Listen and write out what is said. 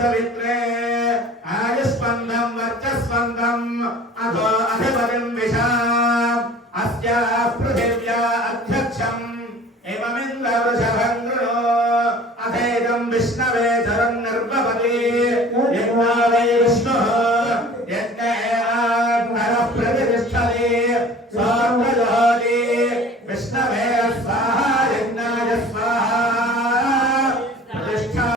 सवित्रे आयुष्पन्दं वर्चस्पन्दम् अथो अधिपतिं विशा अस्याः पृथिव्या अध्यक्षम् एवमिन्द्रवृषभं कृणो अथेदं विष्णवे चरन्